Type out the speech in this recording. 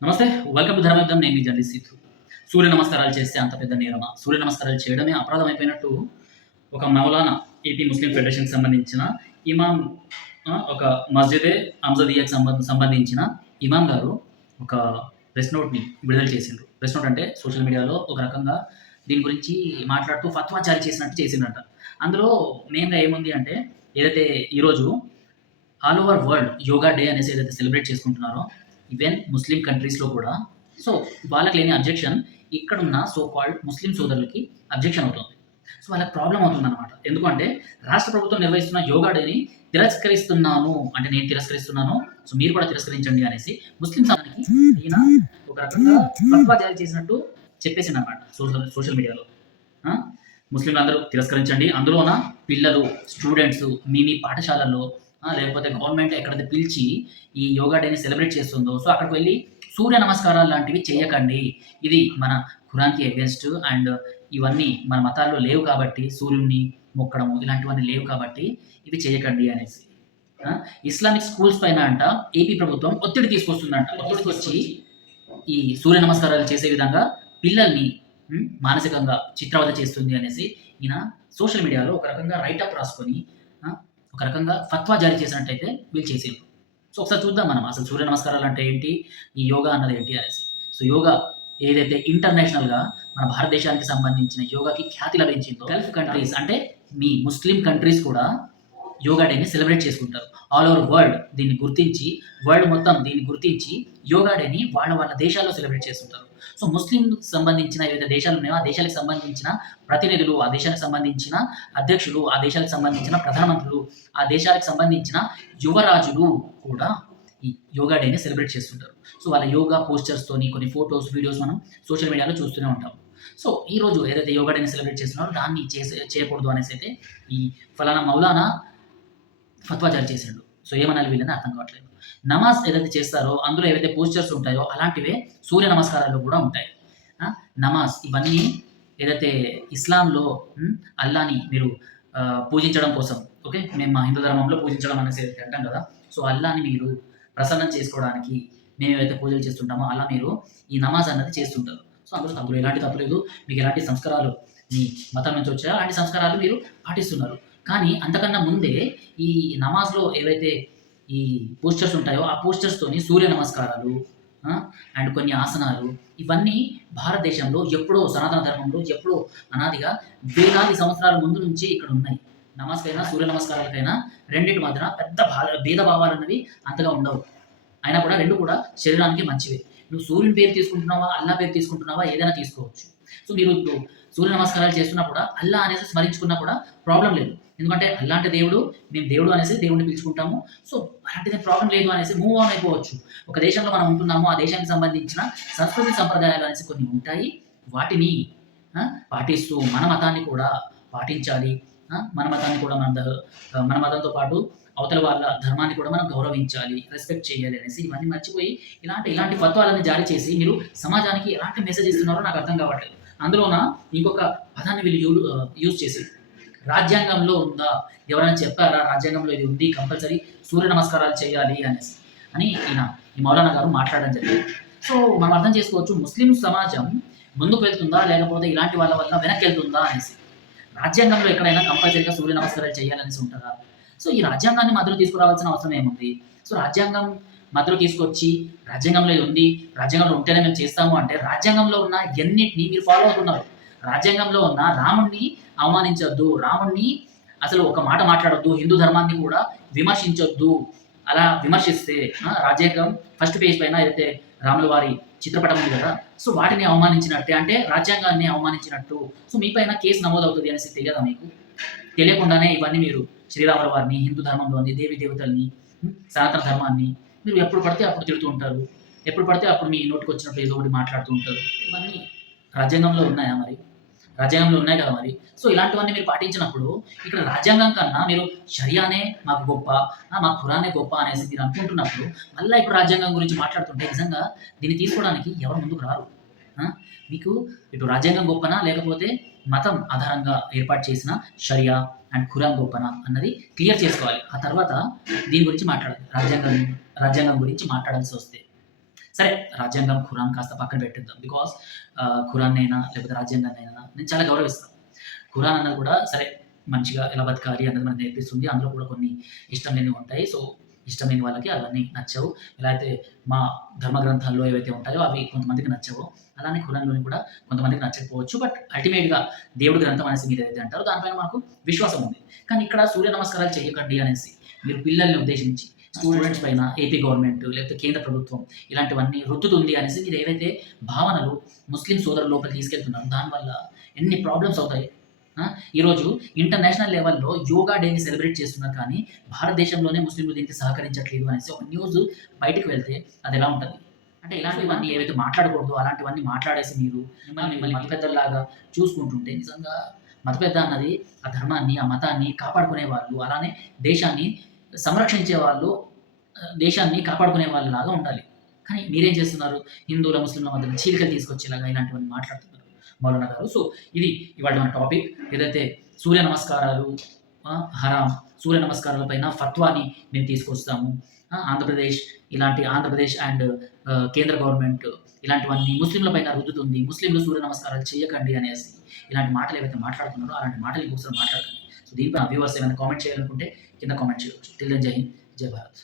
నమస్తే. Welcome to Dharmayuddham. నేను మీ జర్నలిస్ట్ సీతు. సూర్య నమస్కారాలు చేస్తే అంత పెద్ద నేరమా? సూర్య నమస్కారాలు చేయడమే అపరాధం అయిపోయినట్టు ఒక మౌలానా ఏపీ ముస్లిం ఫెడరేషన్‌కి సంబంధించిన ఇమామ్ ఒక మస్జిదే అమ్జదియాకి సంబంధించిన ఇమామ్ గారు ఒక ప్రెస్ నోట్‌ని విడుదల చేసిండ్రు. ప్రెస్ నోట్ అంటే సోషల్ మీడియాలో ఒక రకంగా దీని గురించి మాట్లాడుతూ ఫత్వా జారీ చేసినట్టు చేసిండ్రంట. అందులో మెయిన్‌గా ఏముంది అంటే ఏదైతే ఈరోజు all over world yoga day అనేసి ఏదైతే సెలబ్రేట్ చేసుకుంటున్నారో ఈవెన్ ముస్లిం కంట్రీస్‌లో కూడా సో వాళ్ళకి లేని అబ్జెక్షన్ ఇక్కడున్న సో కాల్డ్ ముస్లిం సోదరులకి అబ్జెక్షన్ అవుతుంది. సో వాళ్ళకి ప్రాబ్లమ్ అవుతుందన్నమాట. ఎందుకంటే రాష్ట్ర ప్రభుత్వం నిర్వహిస్తున్న యోగా డేని తిరస్కరిస్తున్నాను అంటే నేను తిరస్కరిస్తున్నాను. సో మీరు కూడా తిరస్కరించండి అనేసి ముస్లిం సమాజానికి ఈయన ఒక రకంగా ఫత్వా జారీ చేసినట్టు చెప్పేసిందన్నమాట సోషల్ మీడియాలో. ఆ! ముస్లింలందరూ తిరస్కరించండి. అందులోన పిల్లలు, స్టూడెంట్స్ మీ పాఠశాలల్లో లేకపోతే గవర్నమెంట్ ఎక్కడైతే పిలిచి ఈ యోగా డేని సెలబ్రేట్ చేస్తుందో సో అక్కడికి వెళ్ళి సూర్య నమస్కారాలు లాంటివి చేయకండి. ఇది మన ఖురాన్‌కి అగైన్స్ట్ అండ్ ఇవన్నీ మన మతాల్లో లేవు కాబట్టి సూర్యుడిని మొక్కడము ఇలాంటివన్నీ లేవు కాబట్టి ఇవి చేయకండి అనేసి. ఆ! ఇస్లామిక్ స్కూల్స్ పైన అంట ఏపీ ప్రభుత్వం ఒత్తిడి తీసుకొస్తుందంట. ఒత్తిడి తీసుకొచ్చి ఈ సూర్య నమస్కారాలు చేసే విధంగా పిల్లల్ని మానసికంగా చిత్రవద చేస్తుంది అనేసి ఈయన సోషల్ మీడియాలో ఒక రకంగా రైట్ అప్ రాసుకొని ఒక రకంగా ఫత్వా జారీ చేసినట్టయితే వీళ్ళు చేసిండ్రు. సో ఒకసారి చూద్దాం మనం అసలు సూర్య నమస్కారాలు అంటే ఏంటి? ఈ యోగా అన్నది ఏంటి అనేసి. సో యోగా ఏదైతే ఇంటర్నేషనల్‌గా మన భారతదేశానికి సంబంధించిన యోగాకి ఖ్యాతి లభించిందో గల్ఫ్ కంట్రీస్ అంటే మీ ముస్లిం కంట్రీస్ కూడా యోగా డేని సెలబ్రేట్ చేసుకుంటారు. ఆల్ ఓవర్ వరల్డ్ దీన్ని గుర్తించి వరల్డ్ మొత్తం దీన్ని గుర్తించి యోగా డేని వాళ్ళ దేశాల్లో సెలబ్రేట్ చేస్తుంటారు. సో ముస్లిం సంబంధించిన ఏవైతే దేశాలు ఉన్నాయో ఆ దేశాలకు సంబంధించిన ప్రతినిధులు, ఆ దేశానికి సంబంధించిన అధ్యక్షులు, ఆ దేశాలకు సంబంధించిన ప్రధానమంత్రులు, ఆ దేశాలకు సంబంధించిన యువరాజులు కూడా ఈ యోగా డేని సెలబ్రేట్ చేస్తుంటారు. సో వాళ్ళ యోగా పోస్చర్స్‌తోని కొన్ని ఫోటోస్, వీడియోస్ మనం సోషల్ మీడియాలో చూస్తూనే ఉంటాం. సో ఈరోజు ఏదైతే యోగా డేని సెలబ్రేట్ చేస్తున్నారో దాన్ని చేయకూడదు అనేసైతే ఈ ఫలానా మౌలానా ఫత్వా జారీ చేసిండు. సో ఏమనాలి వీళ్ళని అర్థం కావట్లేదు. నమాజ్ ఏదైతే చేస్తారో అందులో ఏవైతే పోస్చర్స్ ఉంటాయో అలాంటివే సూర్య నమస్కారాల్లో కూడా ఉంటాయి. నమాజ్ ఇవన్నీ ఏదైతే ఇస్లాంలో అల్లాని మీరు పూజించడం కోసం ఓకే. మేము మా హిందూ ధర్మంలో పూజించడం అనేసి అంటాం కదా! సో అల్లాని మీరు ప్రసన్నం చేసుకోవడానికి మేమేవైతే పూజలు చేస్తుంటామో అలా మీరు ఈ నమాజ్ అన్నది చేస్తుంటారు. సో అందులో ఎలాంటి తప్పు లేదు. మీకు ఎలాంటి సంస్కారాలు మీ మతం నుంచి వచ్చాయో అలాంటి సంస్కారాలు మీరు పాటిస్తున్నారు. కానీ అంతకన్నా ముందే ఈ నమాజ్‌లో ఏవైతే ఈ పోస్చర్స్ ఉంటాయో, ఆ పోస్చర్స్‌తోని సూర్య నమస్కారాలు అండ్ కొన్ని ఆసనాలు ఇవన్నీ భారతదేశంలో ఎప్పుడో సనాతన ధర్మంలో ఎప్పుడో అనాదిగా వేలాది సంవత్సరాల ముందు నుంచే ఇక్కడ ఉన్నాయి. నమాజ్‌కైనా, సూర్య నమస్కారాలకైనా రెండిటి మధ్యన పెద్ద భేదభావాలన్నవి అంతగా ఉండవు. అయినా కూడా 2 కూడా శరీరానికి మంచివే. నువ్వు సూర్యుని పేరు తీసుకుంటున్నావా, అల్లా పేరు తీసుకుంటున్నావా ఏదైనా తీసుకోవచ్చు. సో మీరు ఇప్పుడు సూర్య నమస్కారాలు చేస్తున్నా కూడా అల్లా అనేసి స్మరించుకున్నా కూడా ప్రాబ్లమ్ లేదు. ఎందుకంటే అల్లా అంటే దేవుడు, మేము దేవుడు అనేసి దేవుడిని పిలుచుకుంటాము. సో అలాంటిది ప్రాబ్లమ్ లేదు అనేసి మూవ్ ఆన్ అయిపోవచ్చు. ఒక దేశంలో మనం ఉంటున్నాము. ఆ దేశానికి సంబంధించిన సంస్కృతి సంప్రదాయాలు అనేసి కొన్ని ఉంటాయి. వాటిని పాటిస్తూ మన మతాన్ని కూడా పాటించాలి. మన మతాన్ని కూడా మన మతంతో పాటు అవతల వాళ్ళ ధర్మాన్ని కూడా మనం గౌరవించాలి, రెస్పెక్ట్ చేయాలి అనేసి ఇవన్నీ మర్చిపోయి ఇలాంటి ఫత్వాలని జారీ చేసి మీరు సమాజానికి ఎలాంటి మెసేజ్ ఇస్తున్నారో నాకు అర్థం కావట్లేదు. అందులోన ఇంకొక పదాన్ని వీళ్ళు యూజ్ చేసి రాజ్యాంగంలో ఉందా? ఎవరైనా చెప్పారా? రాజ్యాంగంలో ఇది ఉంది కంపల్సరీ సూర్య నమస్కారాలు చేయాలి అనేసి అని ఈ మౌలానా గారు మాట్లాడడం జరిగింది. సో మనం అర్థం చేసుకోవచ్చు ముస్లిం సమాజం ముందుకు వెళ్తుందా? లేకపోతే ఇలాంటి వాళ్ళ వల్ల వెనక్కి వెళ్తుందా అనేసి. రాజ్యాంగంలో ఎక్కడైనా కంపల్సరీగా సూర్య నమస్కారాలు చేయాలనేసి ఉంటదా? సో ఈ రాజ్యాంగాన్ని మధ్యలో తీసుకురావాల్సిన అవసరం ఏముంది? సో రాజ్యాంగం మధ్యలో తీసుకొచ్చి రాజ్యాంగంలో ఇది ఉంది, రాజ్యాంగంలో ఉంటేనే మేము చేస్తాము అంటే రాజ్యాంగంలో ఉన్న ఎన్నిటిని మీరు ఫాలో అవుతున్నారు. రాజ్యాంగంలో ఉన్న రాముడిని అవమానించొద్దు, రాముడిని అసలు ఒక మాట మాట్లాడొద్దు, హిందూ ధర్మాన్ని కూడా విమర్శించొద్దు. అలా విమర్శిస్తే రాజ్యాంగం ఫస్ట్ పేజ్ పైన ఏదైతే రాముల వారి చిత్రపటం ఉంది కదా! సో వాటిని అవమానించినట్టే అంటే రాజ్యాంగాన్ని అవమానించినట్టు. సో మీ పైన కేసు నమోదవుతుంది అనేసి తెలియదా మీకు? తెలియకుండానే ఇవన్నీ మీరు శ్రీరాముల వారిని, హిందూ ధర్మంలోని దేవీ దేవతల్ని, సనాతన ధర్మాన్ని మీరు ఎప్పుడు పడితే అప్పుడు తిడుతూ ఉంటారు. ఎప్పుడు పడితే అప్పుడు మీ నోటికొచ్చినప్పుడు ఏదో ఒకటి మాట్లాడుతూ ఉంటారు. ఇవన్నీ రాజ్యాంగంలో ఉన్నాయా మరి? రాజ్యాంగంలో ఉన్నాయి కదా మరి. సో ఇలాంటివన్నీ మీరు పాటించినప్పుడు ఇక్కడ రాజ్యాంగం కన్నా మీరు షరియానే మాకు గొప్ప, మాకు ఖురానే గొప్ప అనేసి మీరు అనుకుంటున్నప్పుడు మళ్ళా ఇప్పుడు రాజ్యాంగం గురించి మాట్లాడుతుంటే నిజంగా దీన్ని తీసుకోవడానికి ఎవరు ముందుకు రారు. మీకు ఇటు రాజ్యాంగం గొప్పనా లేకపోతే మతం ఆధారంగా ఏర్పాటు చేసిన షరియా అండ్ ఖురాన్ గొప్పనా అన్నది క్లియర్ చేసుకోవాలి. ఆ తర్వాత దీని గురించి మాట్లాడాలి. రాజ్యాంగం గురించి మాట్లాడాల్సి వస్తే. సరే రాజ్యాంగం, ఖురాన్ కాస్త పక్కన పెట్టేద్దాం. బికాజ్ ఖురాన్నైనా లేకపోతే రాజ్యాంగాన్నైనా నేను చాలా గౌరవిస్తాను. ఖురాన్ అన్నది కూడా సరే మంచిగా ఎలా బతకాలి అన్నది మనకు నేర్పిస్తుంది. అందులో కూడా కొన్ని ఇష్టం లేనివి ఉంటాయి. సో, ఇష్టం లేని వాళ్ళకి అవన్నీ నచ్చవు. ఎలా అయితే మా ధర్మ గ్రంథాల్లో ఏవైతే ఉంటాయో అవి కొంతమందికి నచ్చవో, అలానే ఖురాన్‌లోని కూడా కొంతమందికి నచ్చకపోవచ్చు. బట్ అల్టిమేట్‌గా దేవుడి గ్రంథం అనేసి మీరేదైతే అంటారో దానిపైన మాకు విశ్వాసం ఉంది. కానీ ఇక్కడ సూర్య నమస్కారాలు చేయకండి అనేసి మీరు పిల్లల్ని ఉద్దేశించి స్టూడెంట్స్ పైన ఏపీ గవర్నమెంట్ లేకపోతే కేంద్ర ప్రభుత్వం ఇలాంటివన్నీ రుద్దుతుంది అనేసి మీరు ఏవైతే భావనలు ముస్లిం సోదరుల లోపలికి తీసుకెళ్తున్నారో దానివల్ల ఎన్ని ప్రాబ్లమ్స్ అవుతాయి. ఆ! ఈరోజు ఇంటర్నేషనల్ లెవెల్‌లో యోగా డేని సెలబ్రేట్ చేస్తున్నారు కానీ, భారతదేశంలోనే ముస్లింలు దీనికి సహకరించట్లేదు అనేసి ఒక న్యూస్ బయటికి వెళ్తే అదెలా ఉంటది? అంటే ఇలాంటివన్నీ ఏవైతే మాట్లాడకూడదో అలాంటివన్నీ మాట్లాడేసి మీరు మిమ్మల్ని మత పెద్దల్లాగా చూసుకుంటుంటే నిజంగా మత పెద్ద అన్నది ఆ ధర్మాన్ని, ఆ మతాన్ని కాపాడుకునే వాళ్ళు, అలానే దేశాన్ని సంరక్షించే వాళ్ళు, దేశాన్ని కాపాడుకునే వాళ్ళలాగా ఉండాలి. కానీ మీరేం చేస్తున్నారు? హిందువుల, ముస్లింల మధ్యన చీలికలు తీసుకొచ్చేలాగా ఇలాంటివన్నీ మాట్లాడుతున్నారు మౌలానా గారు. సో, ఇది ఇవాళ మన టాపిక్. ఏదైతే సూర్య నమస్కారాలు హరాం, సూర్య నమస్కారాల పైన ఫత్వాని మేము తీసుకొస్తాము. ఆంధ్రప్రదేశ్ ఆంధ్రప్రదేశ్ అండ్ కేంద్ర గవర్నమెంట్ ఇలాంటివన్నీ ముస్లింల పైన రుద్దుతుంది. ముస్లింలు సూర్య నమస్కారాలు చేయకండి అనేసి ఇలాంటి మాటలు ఏవైతే మాట్లాడుతున్నారో అలాంటి మాటలు ఇంకొకసారి మాట్లాడకండి. సో, దీనిపై వ్యూవర్స్ ఏమైనా కామెంట్ చేయాలనుకుంటే కింద కామెంట్ చేయవచ్చు. టిల్ దెన్ జై హింద్, జై భారత్.